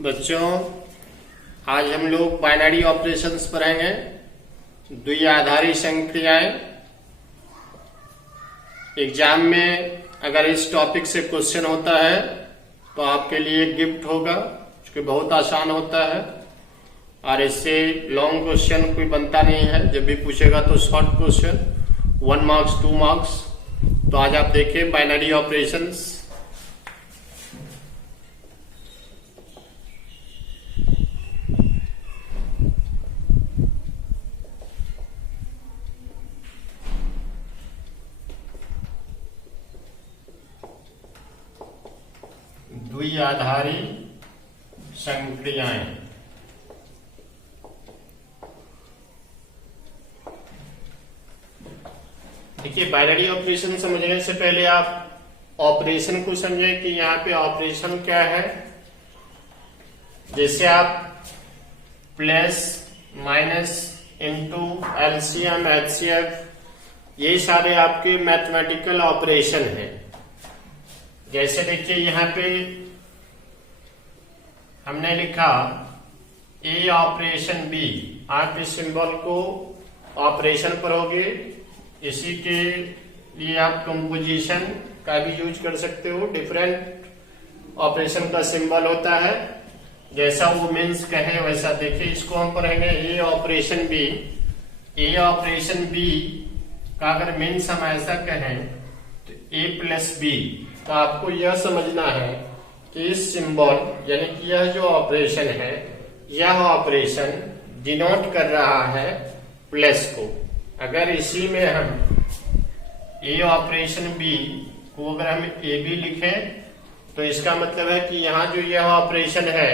बच्चों, आज हम लोग बाइनरी ऑपरेशंस पढ़ेंगे। द्विआधारी संक्रियाएं। एग्जाम में अगर इस टॉपिक से क्वेश्चन होता है तो आपके लिए गिफ्ट होगा, क्योंकि बहुत आसान होता है और इससे लॉन्ग क्वेश्चन कोई बनता नहीं है। जब भी पूछेगा तो शॉर्ट क्वेश्चन, 1 मार्क्स 2 मार्क्स। तो आज आप देखिए बाइनरी ऑपरेशंस। द्विआधारी संक्रियाएं। देखिए, बाइनरी ऑपरेशन समझने से पहले आप ऑपरेशन को समझें कि यहाँ पे ऑपरेशन क्या है। जैसे आप plus minus into LCM HCF, ये सारे आपके मैथमेटिकल ऑपरेशन हैं। जैसे देखिए यहाँ पे हमने लिखा ए ऑपरेशन बी। आप इस सिंबल को ऑपरेशन पढ़ोगे, इसी के लिए आप कंपोजिशन का भी यूज कर सकते हो। डिफरेंट ऑपरेशन का सिंबल होता है, जैसा वो मीन्स कहे वैसा। देखिए इसको हम पढ़ेंगे ए ऑपरेशन बी। ए ऑपरेशन बी का अगर मीन्स हम ऐसा कहें तो ए प्लस बी। तो आपको यह समझना है कि इस सिंबल यानी कि यह जो ऑपरेशन है, यह ऑपरेशन डिनोट कर रहा है प्लस को। अगर इसी में हम ए ऑपरेशन बी को अगर हम ए बी लिखें तो इसका मतलब है कि यहाँ जो यह ऑपरेशन है,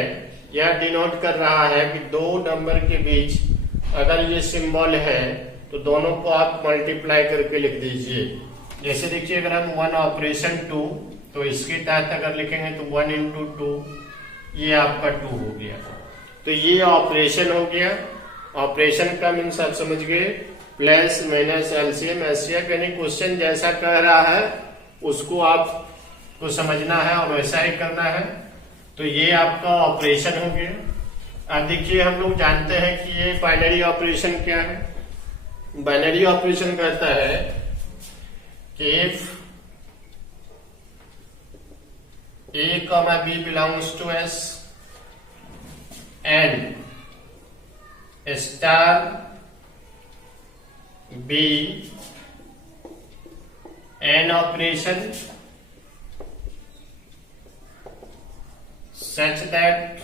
यह डिनोट कर रहा है कि दो नंबर के बीच अगर ये सिंबल है तो दोनों को आप मल्टीप्लाई करके लिख दीजिए। जैसे देखिए अगर हम 1 ऑपरेशन 2, तो इसके तहत अगर लिखेंगे तो 1 इंटू 2, ये आपका 2 हो गया। तो ये ऑपरेशन हो गया। ऑपरेशन का मीन्स आप समझ गए, प्लस माइनस एलसीएम एचसीएफ। यानी क्वेश्चन जैसा कह रहा है उसको आपको समझना है और वैसा ही करना है। तो ये आपका ऑपरेशन हो गया। अब देखिए हम लोग जानते हैं कि ये बाइनरी ऑपरेशन क्या है। बाइनरी ऑपरेशन कहता है कि if A, B belongs to S and star B an operation such that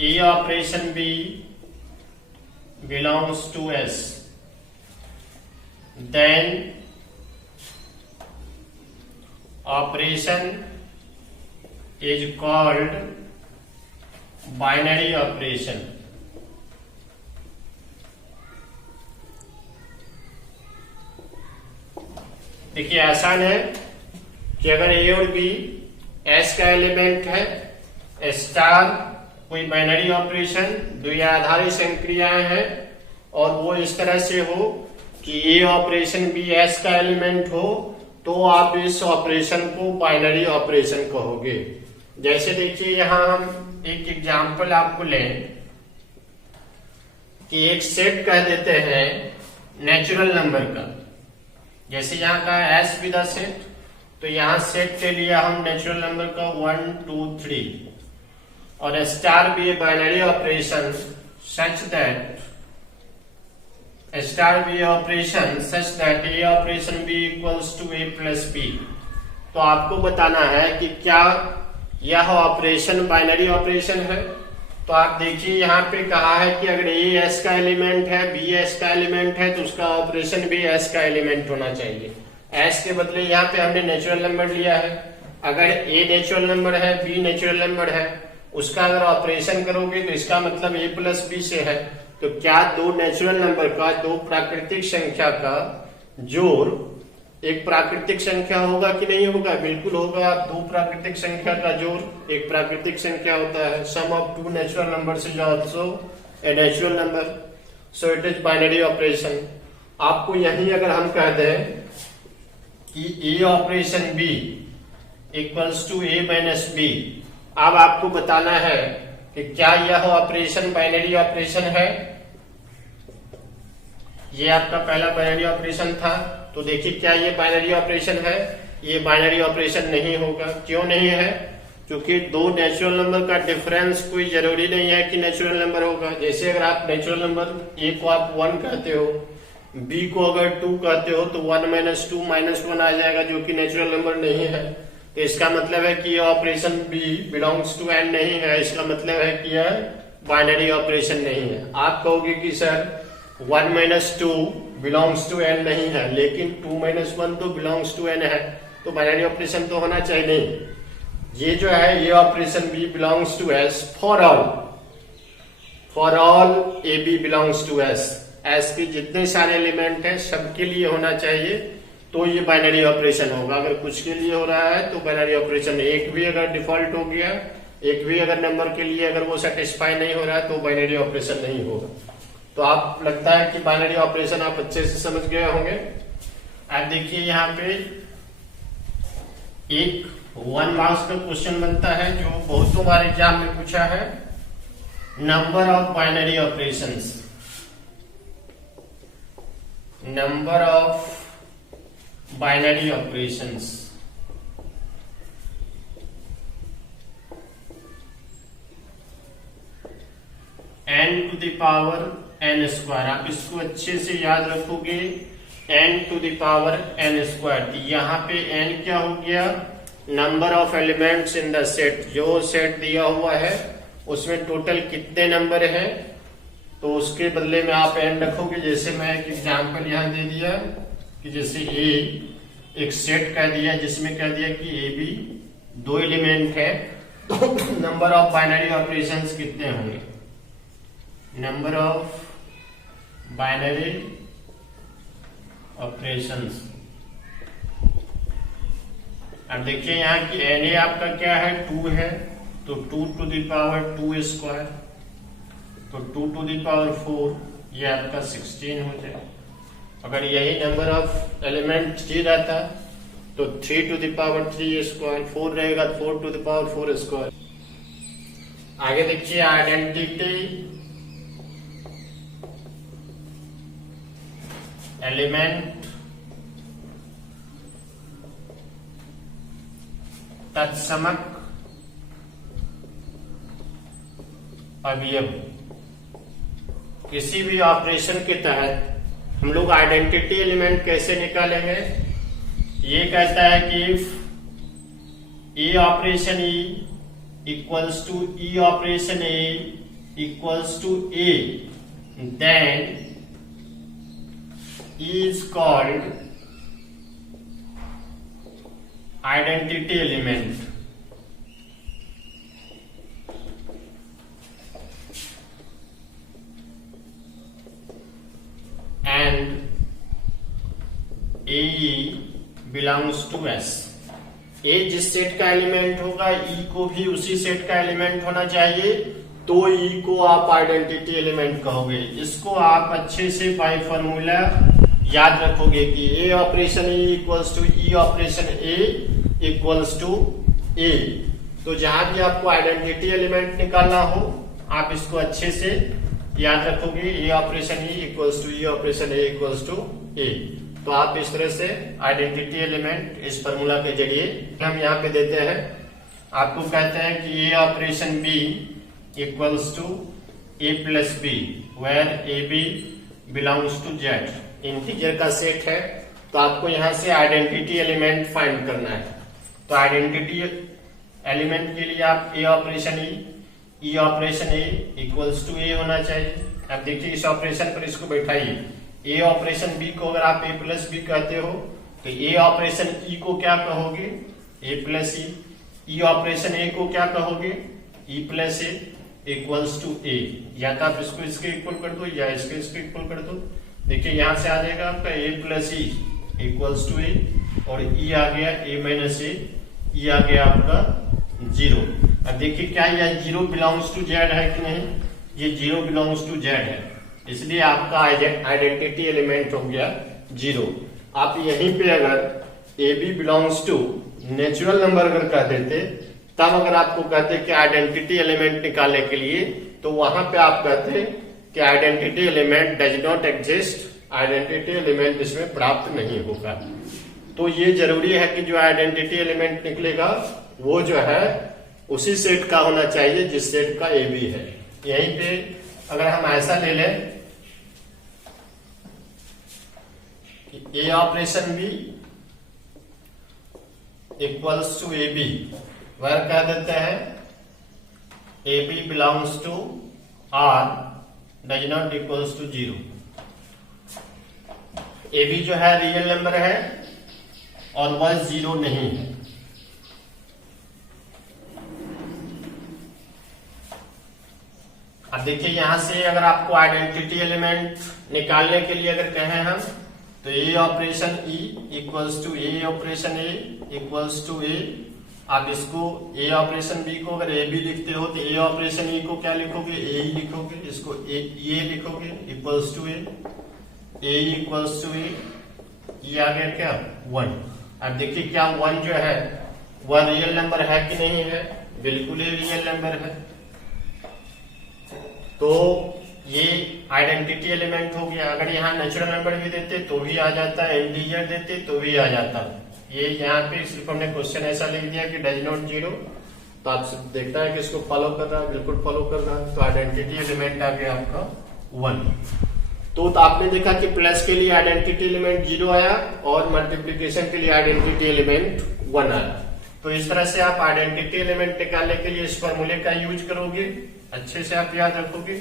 A operation B belongs to S, then operation is called binary operation। देखिए आसान है कि अगर ए और बी एस का एलिमेंट है, स्टार कोई बाइनरी ऑपरेशन द्विआधारी संक्रियाएं हैं और वो इस तरह से हो कि ए ऑपरेशन बी एस का एलिमेंट हो, तो आप इस ऑपरेशन को बाइनरी ऑपरेशन कहोगे। जैसे देखिए यहां हम एक एग्जांपल आपको लें कि एक सेट कह देते हैं नेचुरल नंबर का। जैसे यहाँ का एस विद द सेट, तो यहाँ सेट ले लिया हम नेचुरल नंबर का 1 2 3, और स्टार भी binary operation such that star B operation such that A operation B equals to A plus B. तो आपको बताना है कि क्या यह ऑपरेशन बाइनरी ऑपरेशन है। तो आप देखिए यहाँ पे कहा है कि अगर ए एस का एलिमेंट है, बी एस का एलिमेंट है, तो उसका ऑपरेशन भी एस का एलिमेंट होना चाहिए। एस के बदले यहाँ पे हमने नेचुरल नंबर लिया है। अगर ए नेचुरल नंबर है, बी नेचुरल नंबर है, उसका अगर ऑपरेशन करोगे तो इसका मतलब ए प्लस बी से है। तो क्या दो नेचुरल नंबर का, दो प्राकृतिक संख्या का जोड़ एक प्राकृतिक संख्या होगा कि नहीं होगा? बिल्कुल होगा। दो प्राकृतिक संख्या का जोड़ एक प्राकृतिक संख्या होता है। Sum of two natural numbers is also a natural number, so it is binary operation. आपको यही अगर हम कह दें कि ए operation B equals to A minus B. अब आपको बताना है कि क्या यह ऑपरेशन बाइनरी ऑपरेशन है। ये आपका पहला बाइनरी ऑपरेशन था, तो देखिए क्या ये बाइनरी ऑपरेशन है। ये बाइनरी ऑपरेशन नहीं होगा। क्यों नहीं है? क्योंकि दो नेचुरल नंबर का डिफरेंस कोई जरूरी नहीं है कि नेचुरल नंबर होगा। जैसे अगर आप नेचुरल नंबर ए को आप 1 कहते हो, बी को अगर 2 कहते हो, तो 1 माइनस 2 माइनस 1 आ जाएगा, जो कि नेचुरल नंबर नहीं है। तो इसका मतलब है कि यह operation B belongs to N नहीं है। इसका मतलब है कि यह बाइनरी ऑपरेशन नहीं है। आप कहोगे कि sir 1 minus 2 belongs to N नहीं है, लेकिन 2 माइनस 1 तो बिलोंग्स टू एन है, तो बाइनरी ऑपरेशन तो होना चाहिए नहीं। ये जो है ये operation B belongs to S for all A B belongs to S. S के जितने सारे एलिमेंट हैं सबके लिए होना चाहिए, तो ये बाइनरी ऑपरेशन होगा। अगर कुछ के लिए हो रहा है तो बाइनरी ऑपरेशन, एक भी अगर डिफॉल्ट हो गया, एक भी अगर नंबर के लिए अगर वो सेटिस्फाई नहीं हो रहा है तो बाइनरी ऑपरेशन नहीं होगा। तो आप लगता है कि बाइनरी ऑपरेशन आप अच्छे से समझ गए होंगे। अब देखिए यहाँ पे एक 1 मार्क्स का क्वेश्चन बनता है जो बहुतों बार एग्जाम में पूछा है। Number of binary operations, number of binary operations. n to the power n square. आप इसको अच्छे से याद रखोगे, n to the power n square. यहाँ पे n क्या हो गया? Number of elements in the set. जो सेट दिया हुआ है उसमें टोटल कितने नंबर हैं, तो उसके बदले में आप n रखोगे। जैसे मैं एक एग्जाम्पल यहाँ दे दिया कि जैसे a एक सेट कह दिया, जिसमें कह दिया कि ए बी 2 एलिमेंट है, तो नंबर ऑफ बाइनरी ऑपरेशंस कितने होंगे? Number of binary operations. अब देखिए यहाँ की एन ए आपका क्या है? 2 है, तो 2 टू द पावर 2 स्क्वायर, तो 2 टू द पावर 4, ये आपका 16 हो जाए। अगर यही नंबर ऑफ एलिमेंट 3 रहता तो 3 टू द पावर 3 स्क्वायर, 4 रहेगा 4 टू द पावर 4 स्क्वायर। आगे देखिए आइडेंटिटी एलिमेंट तत्समक अवयव। किसी भी ऑपरेशन के तहत हम लोग आइडेंटिटी एलिमेंट कैसे निकालेंगे? ये कहता है कि if A operation E equals to E operation A equals to A, then is called identity element। and AE belongs to S। A जिस सेट का एलिमेंट होगा ई को भी उसी सेट का एलिमेंट होना चाहिए, तो ई को आप आइडेंटिटी एलिमेंट कहोगे। इसको आप अच्छे से बाय फॉर्मूला याद रखोगे कि ए operation E equals to E operation A equals to ए। तो जहां भी आपको आइडेंटिटी एलिमेंट निकालना हो आप इसको अच्छे से याद रखोगे, A operation E equals to E operation A equals to ए। तो आप इस तरह से आइडेंटिटी एलिमेंट इस फॉर्मूला के जरिए हम यहाँ पे देते हैं। आपको कहते हैं कि ए operation B equals to A plus B, where A B belongs to Z. Integer का सेट है, तो आपको यहाँ से आइडेंटिटी एलिमेंट फाइंड करना है। तो आइडेंटिटी एलिमेंट के लिए आप A operation E operation A equals to A होना चाहिए। अब देखिए इस ऑपरेशन पर इसको बैठाइए। ए ऑपरेशन बी को अगर आप ए प्लस बी कहते हो तो ए ऑपरेशन ई को क्या कहोगे? ए प्लस ई। ऑपरेशन ए को क्या कहोगे? E plus A equals to A. या तो आप इसको इसके इक्वल कर दो या इसके इक्वल कर दो। देखिए यहां से आ जाएगा आपका ए प्लस ई इक्वल्स टू ए, और ई आ गया ए माइनस ए, ई आ गया आपका 0। अब देखिए क्या यह 0 बिलोंग्स टू जेड है कि नहीं? ये 0 बिलोंग्स टू जेड है, इसलिए आपका आइडेंटिटी एलिमेंट हो गया 0। आप यहीं पे अगर A B belongs to natural number अगर कह देते, तब अगर आपको कहते कि आइडेंटिटी एलिमेंट निकालने के लिए, तो वहां पे आप कहते कि identity element does not exist, identity element इसमें प्राप्त नहीं होगा। तो ये जरूरी है कि जो आइडेंटिटी एलिमेंट निकलेगा वो जो है उसी सेट का होना चाहिए जिस सेट का ए बी है। यहीं पे अगर हम ऐसा ले लें कि ए operation B equals to A B, वह कह देते हैं A B belongs to R does not equals to 0। A B जो है रियल नंबर है और वह 0 नहीं है। अब देखिए यहां से अगर आपको आइडेंटिटी एलिमेंट निकालने के लिए अगर कहें हम, तो a operation E equals to a operation A equals to a. आप इसको ए ऑपरेशन बी को अगर ए बी लिखते हो तो ए ऑपरेशन ई को क्या लिखोगे, ए ही लिखोगे। इसको ए लिखोगे equals to a equals to a, ये आ गया क्या 1। अब देखिए क्या 1 जो है वह रियल नंबर है कि नहीं है, बिल्कुल ही रियल नंबर है। तो ये आइडेंटिटी एलिमेंट हो गया। अगर यहाँ नेचुरल नंबर भी देते तो भी आ जाता है, इंटीजर देते तो भी आ जाता। ये यहाँ पे सिर्फ हमने क्वेश्चन ऐसा लिख दिया कि डज नॉट 0, तो आप देखता है कि इसको फॉलो कर रहा है, बिल्कुल फॉलो कर रहा है। तो आइडेंटिटी एलिमेंट आ गया आपका 1। तो आपने देखा कि प्लस के लिए आइडेंटिटी एलिमेंट 0 आया और मल्टीप्लीकेशन के लिए आइडेंटिटी एलिमेंट 1 आया। तो इस तरह से आप आइडेंटिटी एलिमेंट निकालने के लिए इस फॉर्मूले का यूज करोगे, अच्छे से आप याद रखोगे।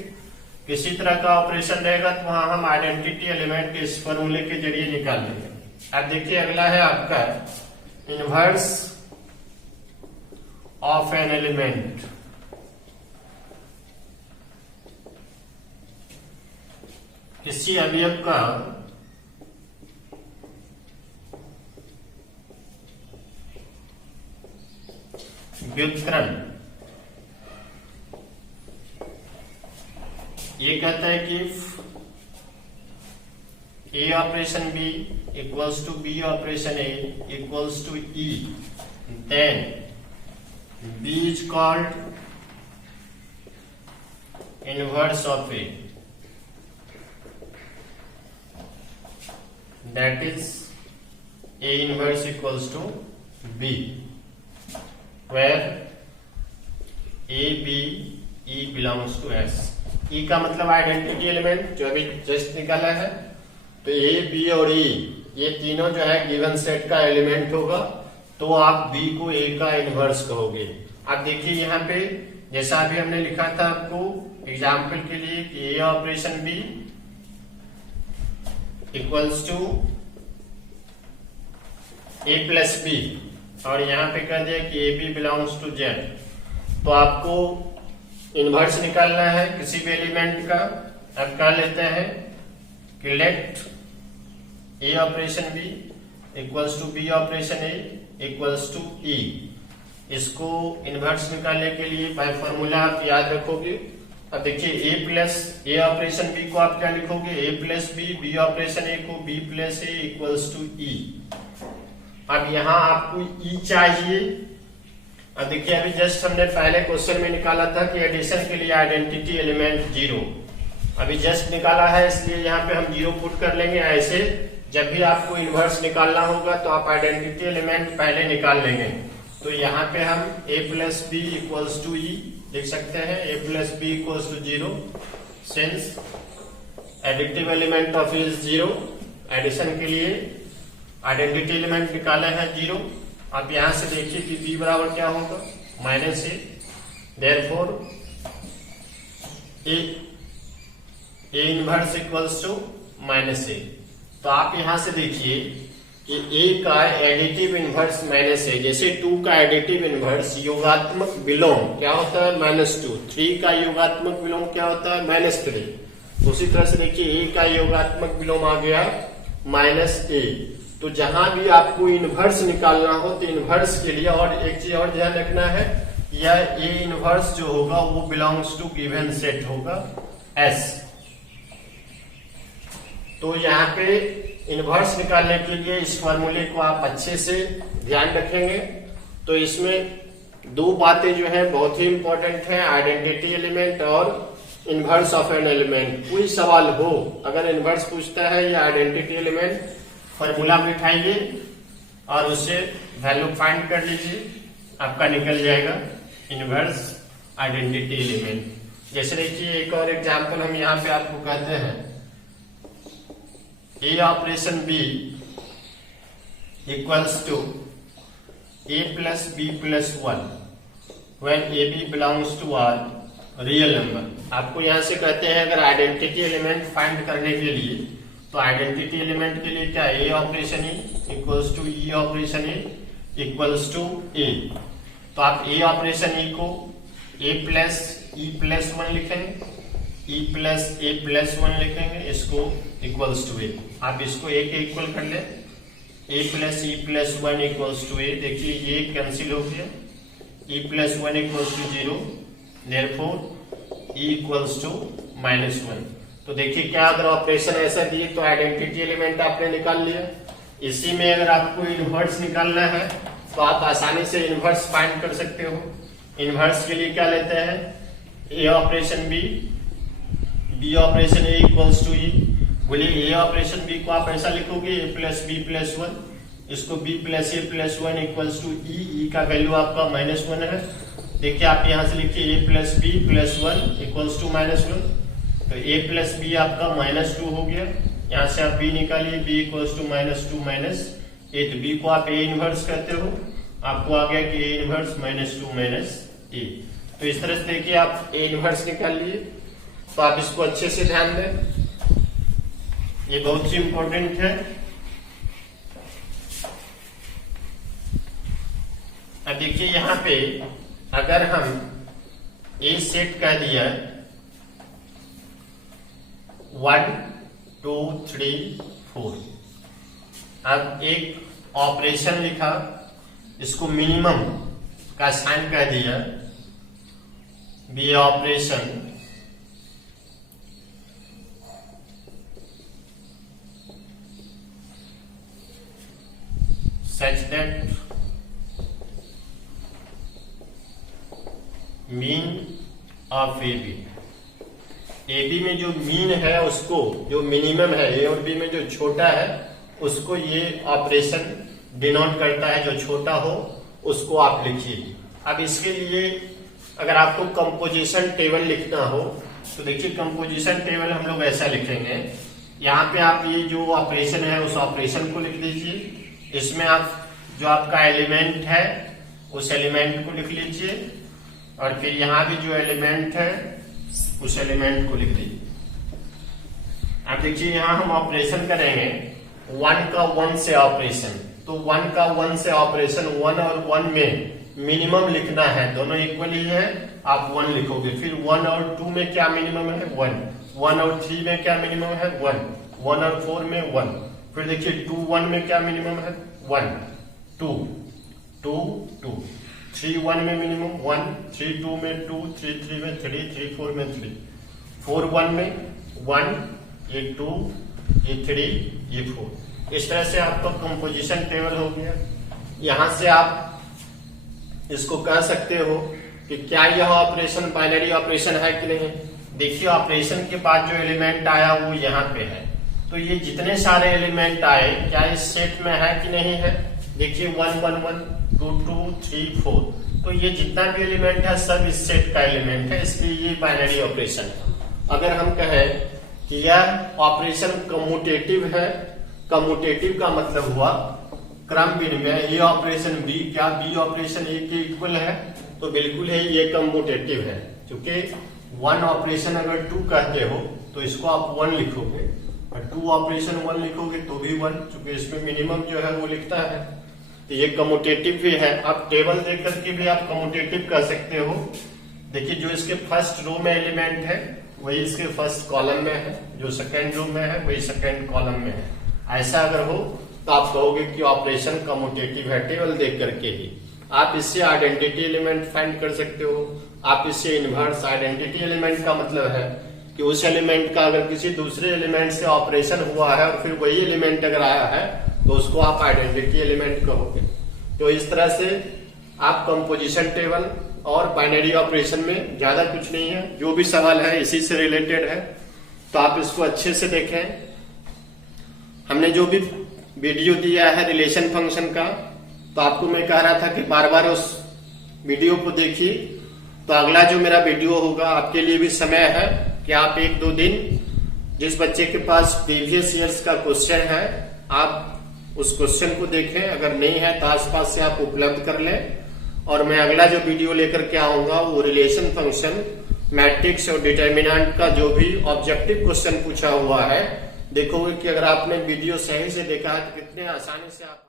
किसी तरह का ऑपरेशन रहेगा तो वहां हम आइडेंटिटी एलिमेंट इस फॉर्मूले के जरिए निकाल लेंगे। अब देखिए अगला है आपका इनवर्स ऑफ एन एलिमेंट। किसी अवयव का व्युत्क्रम, ये कहता है कि ए operation B equals to b operation A equals to e, then b is called inverse of a, that is a inverse equals to b, where A b e belongs to S. E का मतलब identity element जो अभी just निकाला है। तो A B और ई ये तीनों जो है गिवन सेट का एलिमेंट होगा, तो आप बी को ए का इनवर्स कहोगे। अब देखिए यहाँ पे जैसा अभी हमने लिखा था आपको एग्जाम्पल के लिए कि ए operation B equals to A plus b, और यहाँ पे कह दिया कि a B belongs to Z. तो आपको इनवर्स निकालना है किसी भी एलिमेंट का। अब क्या लेते हैं कि let a operation B equals to b operation A equals to e. इसको इनवर्स निकालने के लिए बाय फॉर्मूला आप याद रखोगे। अब देखिए a plus a operation b को आप क्या लिखोगे, a plus b, b operation a को b plus A equals to e. अब यहां आपको ई चाहिए। अब देखिए अभी जस्ट हमने पहले क्वेश्चन में निकाला था कि एडिशन के लिए आइडेंटिटी एलिमेंट 0, अभी जस्ट निकाला है इसलिए यहाँ पे हम 0 पुट कर लेंगे। ऐसे जब भी आपको इनवर्स निकालना होगा तो आप आइडेंटिटी एलिमेंट पहले निकाल लेंगे। तो यहाँ पे हम a plus b equals to e लिख सकते हैं, a plus b equals to 0 since additive element of is 0। Addition के लिए आइडेंटिटी एलिमेंट निकाले हैं 0। आप यहां से देखिए कि b बराबर क्या होगा -a, therefore a inverse equals to -a। तो आप यहां से देखिए कि a का एडिटिव इनवर्स -a, जैसे 2 का एडिटिव इनवर्स योगात्मक विलोम क्या होता है -2, 3 का योगात्मक विलोम क्या होता है -3। उसी तरह से देखिए a का योगात्मक विलोम आ गया -a। तो जहां भी आपको इनवर्स निकालना हो तो इनवर्स के लिए और एक चीज और ध्यान रखना है, यह ए इनवर्स जो होगा वो बिलोंग्स टू गिवन सेट होगा एस। तो यहाँ पे इनवर्स निकालने के लिए इस फॉर्मूले को आप अच्छे से ध्यान रखेंगे। तो इसमें दो बातें जो है बहुत ही इंपॉर्टेंट है, आइडेंटिटी एलिमेंट और इनवर्स ऑफ एन एलिमेंट। कोई सवाल हो अगर इनवर्स पूछता है या आइडेंटिटी एलिमेंट, फॉर्मूला बिठाइए और उससे वैल्यू फाइंड कर लीजिए, आपका निकल जाएगा इनवर्स आइडेंटिटी एलिमेंट। जैसे देखिए एक और एग्जांपल हम यहाँ पे आपको कहते हैं, a operation B equals to a plus b plus 1 when ab belongs to r real number. आपको यहां से कहते हैं अगर आइडेंटिटी एलिमेंट फाइंड करने के लिए, तो आइडेंटिटी एलिमेंट के लिए क्या, a operation E equals to E operation A equals to ए। तो आप ए ऑपरेशन ई को ए प्लस 1 लिखेंगे, ई प्लस ए प्लस 1 लिखेंगे, इसको इक्वल्स टू ए। आप इसको ए के इक्वल कर ले, a plus e plus 1 equals to a. देखिए ये कैंसिल हो गया, e plus 1 equals to 0, therefore e equals to -1। तो देखिए क्या, अगर ऑपरेशन ऐसा दिए तो आइडेंटिटी एलिमेंट आपने निकाल लिया। इसी में अगर आपको इनवर्स निकालना है तो आप आसानी से इनवर्स फाइंड कर सकते हो। इनवर्स के लिए क्या लेते हैं, a operation b operation A equals to e. बोलिए ए ऑपरेशन बी को आप ऐसा लिखोगे, ए प्लस बी प्लस 1, इसको b plus a plus 1 equals to e का वैल्यू आपका -1 है। देखिए आप यहां से लिखिए a plus b plus 1 equals to -1, तो ए प्लस बी आपका -2 हो गया। यहां से आप बी निकालिए, बी इक्वल्स टू -2 -8, तो बी को आप ए इनवर्स कहते हो, आपको आ गया कि ए इनवर्स -2 -a। तो इस तरह से देखिए आप ए इनवर्स निकाल लिए। तो आप इसको अच्छे से ध्यान दें, ये बहुत ही इंपॉर्टेंट है। अब देखिए यहां पे अगर हम ए सेट कह दिया 1 2 3 4, अब एक ऑपरेशन लिखा, इसको मिनिमम का साइन कह दिया, B operation such that mean of A B में जो मीन है उसको, जो मिनिमम है ए और बी में जो छोटा है उसको ये ऑपरेशन डिनोट करता है, जो छोटा हो उसको आप लिखिए। अब इसके लिए अगर आपको कंपोजिशन टेबल लिखना हो तो देखिए कंपोजिशन टेबल हम लोग ऐसा लिखेंगे, यहाँ पे आप ये जो ऑपरेशन है उस ऑपरेशन को लिख दीजिए, इसमें आप जो आपका एलिमेंट है उस एलिमेंट को लिख लीजिए, और फिर यहाँ भी जो एलिमेंट है उस एलिमेंट को लिख दीजिए। अब देखिए यहाँ हम ऑपरेशन करेंगे 1 का 1 से ऑपरेशन, तो 1 का 1 से ऑपरेशन 1 और 1 में मिनिमम लिखना है, दोनों इक्वल ही है, आप 1 लिखोगे। फिर 1 और 2 में क्या मिनिमम है, 1 और 3 में क्या मिनिमम है, 1 और 4 में 1। फिर देखिए 2 1 में क्या मिनिमम है, 1 2 2 2, 3 1 में मिनिमम 1, 3 2 में 2, 3 3 में 3, 3 4 में 3, 4 1 में 1, ये 2, ये 3, ये 4। इस तरह से आपका कंपोजिशन टेबल हो गया। यहां से आप इसको कह सकते हो कि क्या यह ऑपरेशन बाइनरी ऑपरेशन है कि नहीं। देखिए ऑपरेशन के बाद जो एलिमेंट आया वो यहाँ पे है, तो ये जितने सारे एलिमेंट आए क्या इस सेट में है कि नहीं है। देखिए 1 1 1 2 2 3 4, तो ये जितना भी एलिमेंट है सब इस सेट का एलिमेंट है, इसलिए ये बाइनरी ऑपरेशन है। अगर हम कहें कि यह ऑपरेशन कम्यूटेटिव है, कम्यूटेटिव का मतलब हुआ क्रम विनिमय, ए ऑपरेशन बी क्या बी ऑपरेशन ए के इक्वल है, तो बिल्कुल है ये कम्यूटेटिव है। क्योंकि 1 ऑपरेशन अगर 2 कहते हो तो इसको आप 1 लिखोगे, और 2 ऑपरेशन 1 लिखोगे तो भी 1, क्योंकि इसमें मिनिमम जो है वो लिखता है, तो ये कम्यूटेटिव भी है। आप टेबल देख करके भी आप कम्यूटेटिव कह सकते हो। देखिए जो इसके फर्स्ट रो में एलिमेंट है वही इसके फर्स्ट कॉलम में है, जो सेकेंड रो में है वही सेकेंड कॉलम में है। ऐसा अगर हो तो आप कहोगे कि ऑपरेशन कम्यूटेटिव है, टेबल देख करके ही। आप इससे आइडेंटिटी एलिमेंट फाइंड कर सकते हो, आप इससे इनवर्स, आइडेंटिटी एलिमेंट का मतलब है कि उस एलिमेंट का अगर किसी दूसरे एलिमेंट से ऑपरेशन हुआ है और फिर वही एलिमेंट अगर आया है तो उसको आप आइडेंटिटी एलिमेंट कहोगे। तो इस तरह से आप कंपोजिशन टेबल और बाइनरी ऑपरेशन में ज्यादा कुछ नहीं है, जो भी सवाल है इसी से रिलेटेड है, तो आप इसको अच्छे से देखें। हमने जो भी वीडियो दिया है रिलेशन फंक्शन का, तो आपको मैं कह रहा था कि बार बार उस वीडियो को देखिए। तो अगला जो मेरा वीडियो होगा आपके लिए भी समय है कि आप 1-2 दिन जिस बच्चे के पास प्रीवियस ईयर्स का क्वेश्चन है आप उस क्वेश्चन को देखें, अगर नहीं है तो आसपास से आप उपलब्ध कर लें। और मैं अगला जो वीडियो लेकर के आऊंगा वो रिलेशन फंक्शन, मैट्रिक्स और डिटर्मिनेंट का जो भी ऑब्जेक्टिव क्वेश्चन पूछा हुआ है, देखोगे कि अगर आपने वीडियो सही से देखा है तो कितने आसानी से आप